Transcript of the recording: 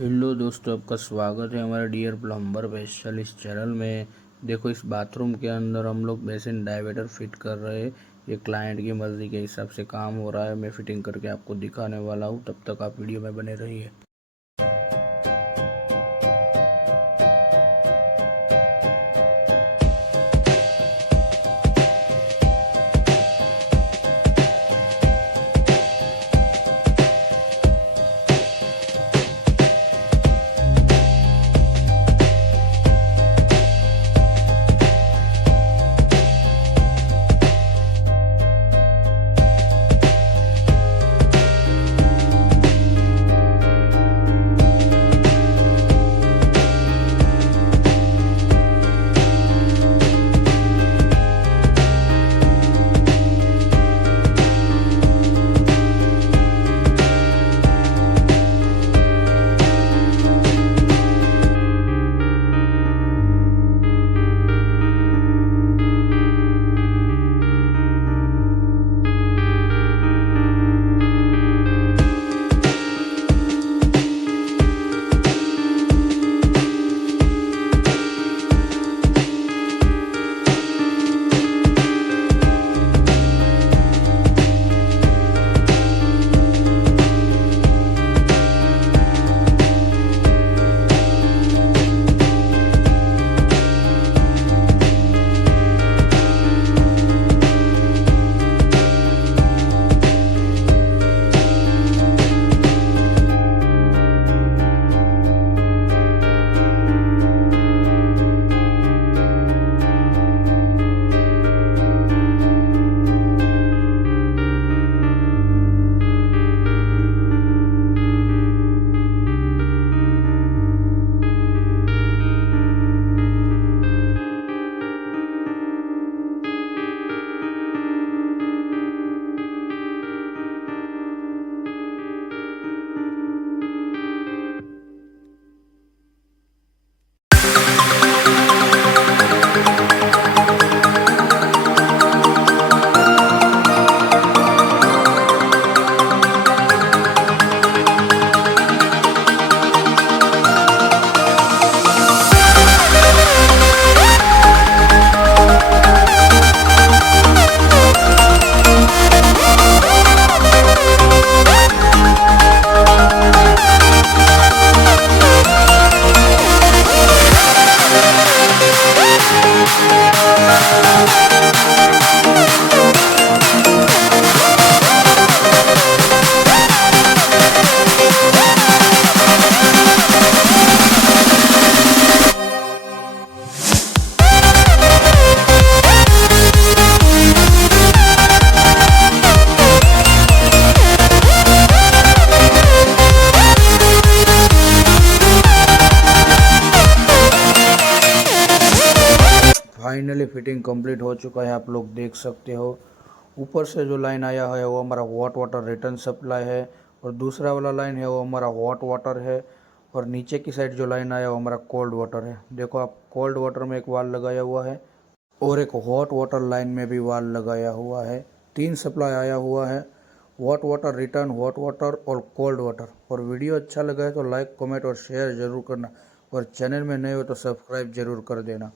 हेलो दोस्तों, आपका स्वागत है हमारे डियर प्लम्बर स्पेशलिस्ट चैनल में। देखो, इस बाथरूम के अंदर हम लोग बेसिन डाइवर्टर फिट कर रहे हैं। ये क्लाइंट की मर्ज़ी के हिसाब से काम हो रहा है। मैं फिटिंग करके आपको दिखाने वाला हूँ, तब तक आप वीडियो में बने रहिए। फाइनली फिटिंग कंप्लीट हो चुका है, आप लोग देख सकते हो। ऊपर से जो लाइन आया है वो हमारा हॉट वाटर रिटर्न सप्लाई है, और दूसरा वाला लाइन है वो हमारा हॉट वाटर है, और नीचे की साइड जो लाइन आया वो हमारा कोल्ड वाटर है। देखो, आप कोल्ड वाटर में एक वाल लगाया हुआ है और एक हॉट वाटर लाइन में भी वाल लगाया हुआ है। 3 सप्लाई आया हुआ है, hot water return, hot water और कोल्ड वाटर। और वीडियो अच्छा लगा है तो लाइक, कमेंट और शेयर ज़रूर करना, और चैनल में नए हो तो सब्सक्राइब ज़रूर कर देना।